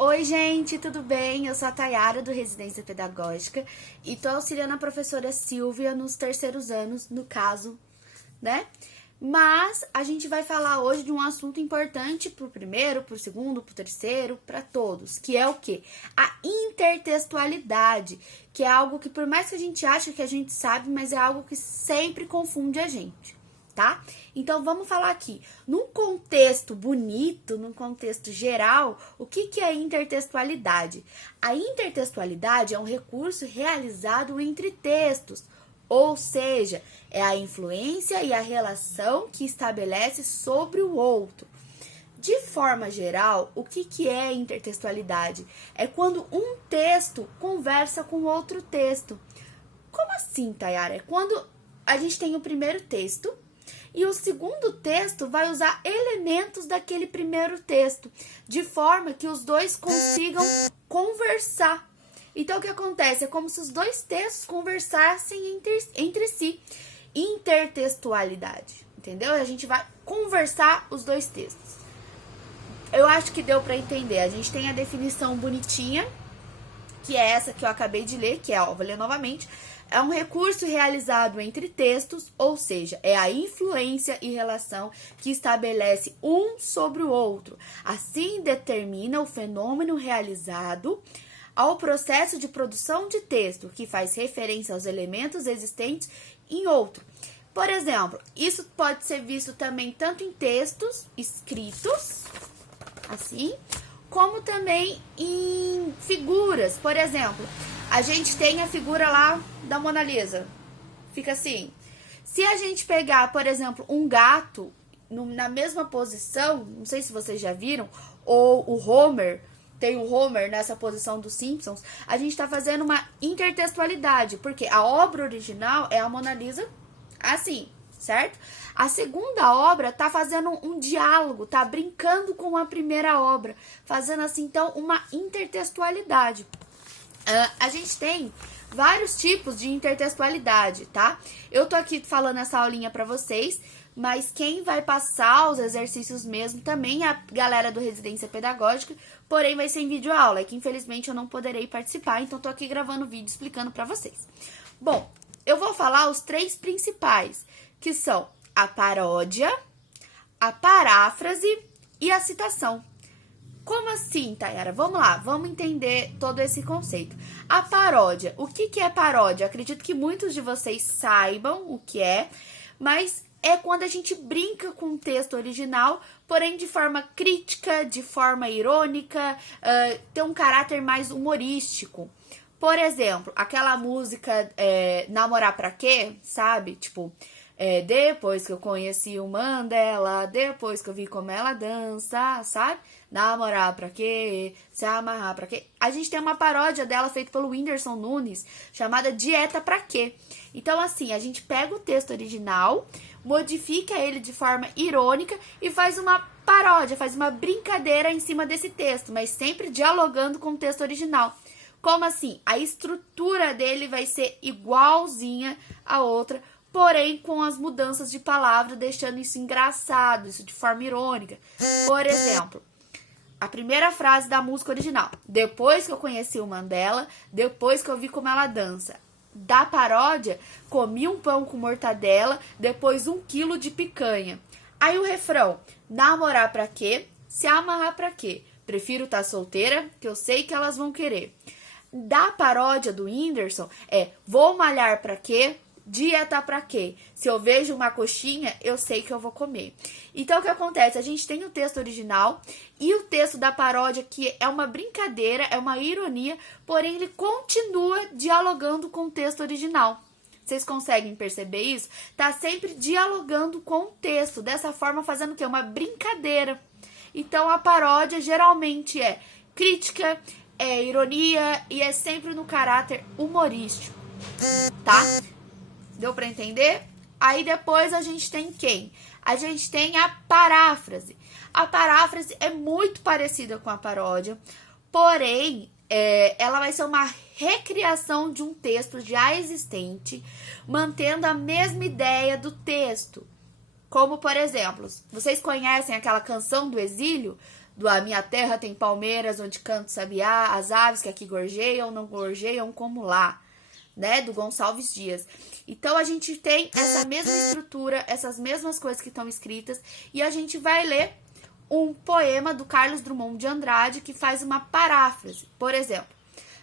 Oi, gente, tudo bem? Eu sou a Tayara, do Residência Pedagógica, e tô auxiliando a professora Silvia nos terceiros anos, no caso, né? Mas a gente vai falar hoje de um assunto importante pro primeiro, pro segundo, pro terceiro, para todos, que é o quê? A intertextualidade, que é algo que por mais que a gente ache que a gente sabe, mas é algo que sempre confunde a gente. Tá? Então, vamos falar aqui, num contexto bonito, num contexto geral, o que é intertextualidade? A intertextualidade é um recurso realizado entre textos, ou seja, é a influência e a relação que estabelece sobre o outro. De forma geral, o que é intertextualidade? É quando um texto conversa com outro texto. Como assim, Tayara? É quando a gente tem o primeiro texto, e o segundo texto vai usar elementos daquele primeiro texto, de forma que os dois consigam conversar. Então, o que acontece? É como se os dois textos conversassem entre si. Intertextualidade, entendeu? A gente vai conversar os dois textos. Eu acho que deu para entender. A gente tem a definição bonitinha, que é essa que eu acabei de ler, que é, vou ler novamente. É um recurso realizado entre textos, ou seja, é a influência e relação que estabelece um sobre o outro. Assim, determina o fenômeno realizado ao processo de produção de texto, que faz referência aos elementos existentes em outro. Por exemplo, isso pode ser visto também tanto em textos escritos, assim, como também em figuras. Por exemplo, a gente tem a figura lá da Mona Lisa. Fica assim. Se a gente pegar, por exemplo, um gato na mesma posição, não sei se vocês já viram, ou o Homer, tem o Homer nessa posição dos Simpsons, a gente tá fazendo uma intertextualidade, porque a obra original é a Mona Lisa assim, certo? A segunda obra tá fazendo um diálogo, tá brincando com a primeira obra, fazendo assim, então, uma intertextualidade. A gente tem vários tipos de intertextualidade, tá? Eu tô aqui falando essa aulinha pra vocês, mas quem vai passar os exercícios mesmo também é a galera do Residência Pedagógica, porém vai ser em videoaula, é que infelizmente eu não poderei participar, então tô aqui gravando vídeo explicando pra vocês. Bom, eu vou falar os três principais, que são a paródia, a paráfrase e a citação. Como assim, Tayara? Vamos lá, vamos entender todo esse conceito. A paródia, o que é paródia? Acredito que muitos de vocês saibam o que é, mas é quando a gente brinca com o texto original, porém de forma crítica, de forma irônica, tem um caráter mais humorístico. Por exemplo, aquela música Namorar Pra Quê, sabe? Tipo, depois que eu conheci o Mandela, depois que eu vi como ela dança, sabe? Namorar pra quê? Se amarrar pra quê? A gente tem uma paródia dela feita pelo Whindersson Nunes, chamada Dieta Pra Quê? Então, assim, a gente pega o texto original, modifica ele de forma irônica e faz uma paródia, faz uma brincadeira em cima desse texto, mas sempre dialogando com o texto original. Como assim? A estrutura dele vai ser igualzinha à outra, porém com as mudanças de palavra, deixando isso engraçado, isso de forma irônica. Por exemplo, a primeira frase da música original: depois que eu conheci o Mandela, depois que eu vi como ela dança. Da paródia, comi um pão com mortadela, depois 1 quilo de picanha. Aí o refrão: namorar pra quê? Se amarrar pra quê? Prefiro estar solteira, que eu sei que elas vão querer. Da paródia do Whindersson vou malhar pra quê? Dieta pra quê? Se eu vejo uma coxinha, eu sei que eu vou comer. Então, o que acontece? A gente tem o texto original e o texto da paródia, que é uma brincadeira, é uma ironia, porém ele continua dialogando com o texto original. Vocês conseguem perceber isso? Tá sempre dialogando com o texto, dessa forma fazendo o quê? Uma brincadeira. Então, a paródia geralmente é crítica, é ironia e é sempre no caráter humorístico, tá? Deu pra entender? Aí depois a gente tem quem? A gente tem a paráfrase. A paráfrase é muito parecida com a paródia, porém, ela vai ser uma recriação de um texto já existente, mantendo a mesma ideia do texto. Como, por exemplo, vocês conhecem aquela canção do exílio? do A Minha Terra Tem Palmeiras, Onde Canta o Sabiá, As Aves que Aqui Gorjeiam, Não Gorjeiam Como Lá, né, do Gonçalves Dias. Então, a gente tem essa mesma estrutura, essas mesmas coisas que estão escritas, e a gente vai ler um poema do Carlos Drummond de Andrade que faz uma paráfrase. Por exemplo,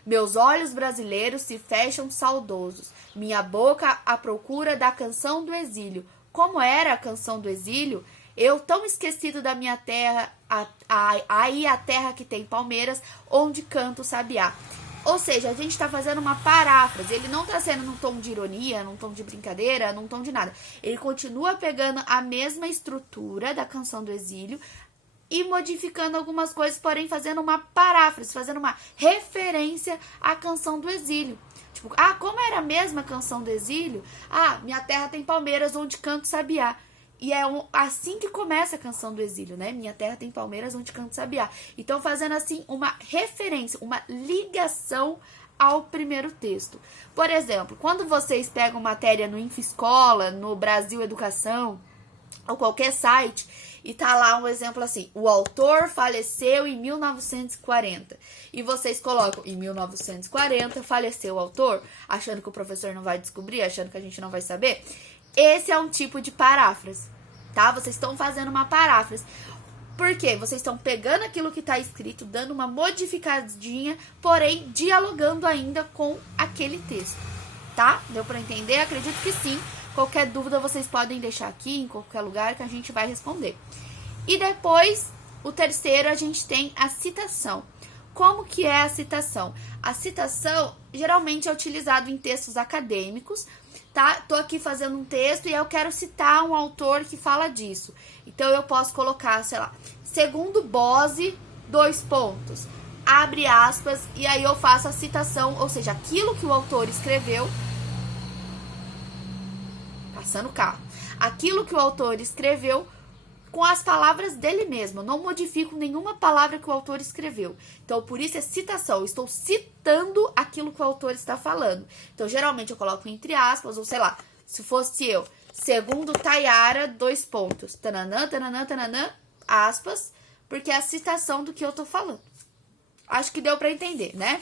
meus olhos brasileiros se fecham saudosos, minha boca à procura da canção do exílio. Como era a canção do exílio? Eu tão esquecido da minha terra, aí a terra que tem palmeiras, onde canto o sabiá. Ou seja, a gente está fazendo uma paráfrase. Ele não está sendo num tom de ironia, num tom de brincadeira, num tom de nada. Ele continua pegando a mesma estrutura da canção do exílio e modificando algumas coisas, porém fazendo uma paráfrase, fazendo uma referência à canção do exílio. Tipo, como era a mesma canção do exílio? Minha terra tem palmeiras, onde canto sabiá. E é assim que começa a canção do exílio, né? Minha terra tem palmeiras, onde canto sabiá. Então, fazendo assim uma referência, uma ligação ao primeiro texto. Por exemplo, quando vocês pegam matéria no Infescola, no Brasil Educação, ou qualquer site, e tá lá um exemplo assim, o autor faleceu em 1940. E vocês colocam, em 1940 faleceu o autor, achando que o professor não vai descobrir, achando que a gente não vai saber. Esse é um tipo de paráfrase, tá? Vocês estão fazendo uma paráfrase. Por quê? Vocês estão pegando aquilo que está escrito, dando uma modificadinha, porém dialogando ainda com aquele texto, tá? Deu para entender? Acredito que sim. Qualquer dúvida vocês podem deixar aqui, em qualquer lugar, que a gente vai responder. E depois, o terceiro, a gente tem a citação. Como que é a citação? A citação geralmente é utilizado em textos acadêmicos, tá? Tô aqui fazendo um texto e eu quero citar um autor que fala disso. Então, eu posso colocar, sei lá, segundo Bose, : abre aspas, e aí eu faço a citação, ou seja, aquilo que o autor escreveu, passando o carro, aquilo que o autor escreveu com as palavras dele mesmo. Eu não modifico nenhuma palavra que o autor escreveu. Então, por isso é citação. Eu estou citando aquilo que o autor está falando. Então, geralmente eu coloco entre aspas, ou sei lá, se fosse eu, segundo Tayara, : tananã, tananã, tananã, aspas, porque é a citação do que eu tô falando. Acho que deu para entender, né?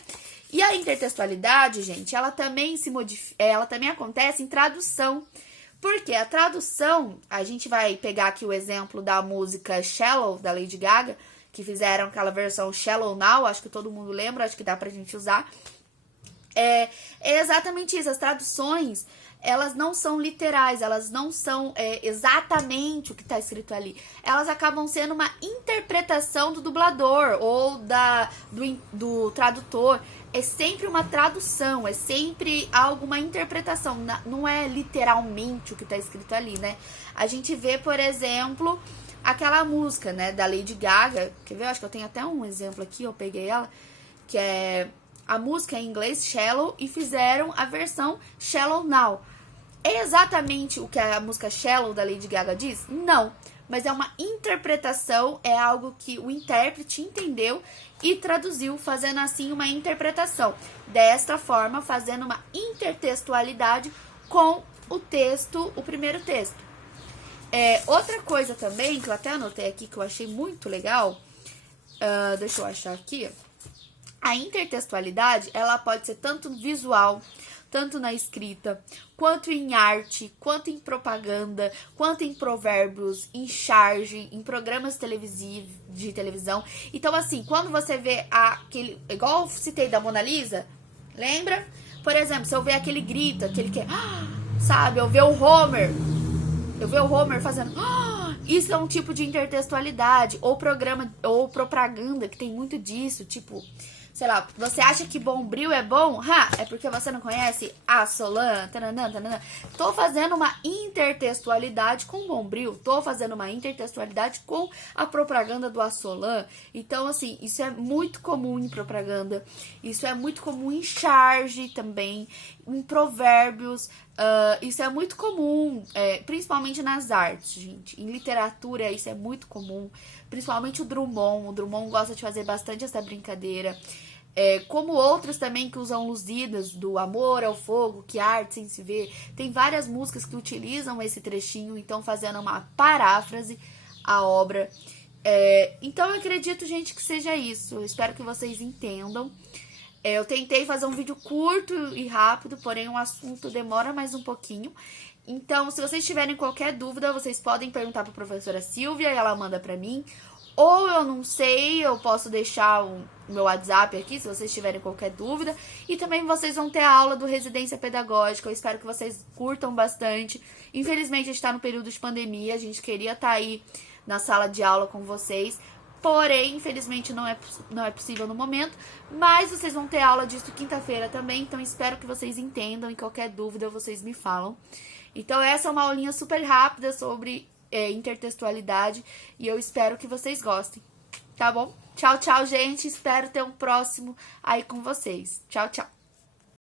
E a intertextualidade, gente, ela também ela também acontece em tradução. Porque a tradução, a gente vai pegar aqui o exemplo da música Shallow, da Lady Gaga, que fizeram aquela versão Shallow Now, acho que todo mundo lembra, acho que dá pra gente usar. É exatamente isso, as traduções, elas não são literais, elas não são exatamente o que tá escrito ali. Elas acabam sendo uma interpretação do dublador ou do tradutor. É sempre uma tradução, é sempre alguma interpretação, não é literalmente o que tá escrito ali, né? A gente vê, por exemplo, aquela música, né, da Lady Gaga, quer ver? Eu acho que eu tenho até um exemplo aqui, eu peguei ela, que é a música em inglês Shallow e fizeram a versão Shallow Now. É exatamente o que a música Shallow da Lady Gaga diz? Não. Mas é uma interpretação, é algo que o intérprete entendeu e traduziu, fazendo assim uma interpretação. Desta forma, fazendo uma intertextualidade com o texto, o primeiro texto. Outra coisa também, que eu até anotei aqui, que eu achei muito legal, deixa eu achar aqui. A intertextualidade, ela pode ser tanto visual, tanto na escrita, quanto em arte, quanto em propaganda, quanto em provérbios, em charge, em programas de televisão. Então, assim, quando você vê aquele... Igual eu citei da Mona Lisa, lembra? Por exemplo, se eu ver aquele grito, aquele que... sabe? Eu ver o Homer fazendo... Isso é um tipo de intertextualidade. Ou programa, ou propaganda, que tem muito disso, tipo... Sei lá, você acha que Bombril é bom? É porque você não conhece a Solan, tananã, tananã. Tô fazendo uma intertextualidade com Bombril, tô fazendo uma intertextualidade com a propaganda do Assolan. Então, assim, isso é muito comum em propaganda, isso é muito comum em charge também, em provérbios, isso é muito comum, principalmente nas artes, gente. Em literatura, isso é muito comum, principalmente o Drummond gosta de fazer bastante essa brincadeira. Como outros também que usam luzidas do amor ao fogo, que arte sem se ver. Tem várias músicas que utilizam esse trechinho, então fazendo uma paráfrase à obra. Então eu acredito, gente, que seja isso. Eu espero que vocês entendam. Eu tentei fazer um vídeo curto e rápido, porém o assunto demora mais um pouquinho. Então, se vocês tiverem qualquer dúvida, vocês podem perguntar para a professora Silvia e ela manda para mim. Ou eu não sei, eu posso deixar o meu WhatsApp aqui, se vocês tiverem qualquer dúvida. E também vocês vão ter a aula do Residência Pedagógica. Eu espero que vocês curtam bastante. Infelizmente, a gente está no período de pandemia. A gente queria estar aí na sala de aula com vocês. Porém, infelizmente, não é possível no momento. Mas vocês vão ter aula disso quinta-feira também. Então, espero que vocês entendam. E qualquer dúvida, vocês me falam. Então, essa é uma aulinha super rápida sobre intertextualidade. E eu espero que vocês gostem. Tá bom? Tchau, tchau, gente. Espero ter um próximo aí com vocês. Tchau, tchau.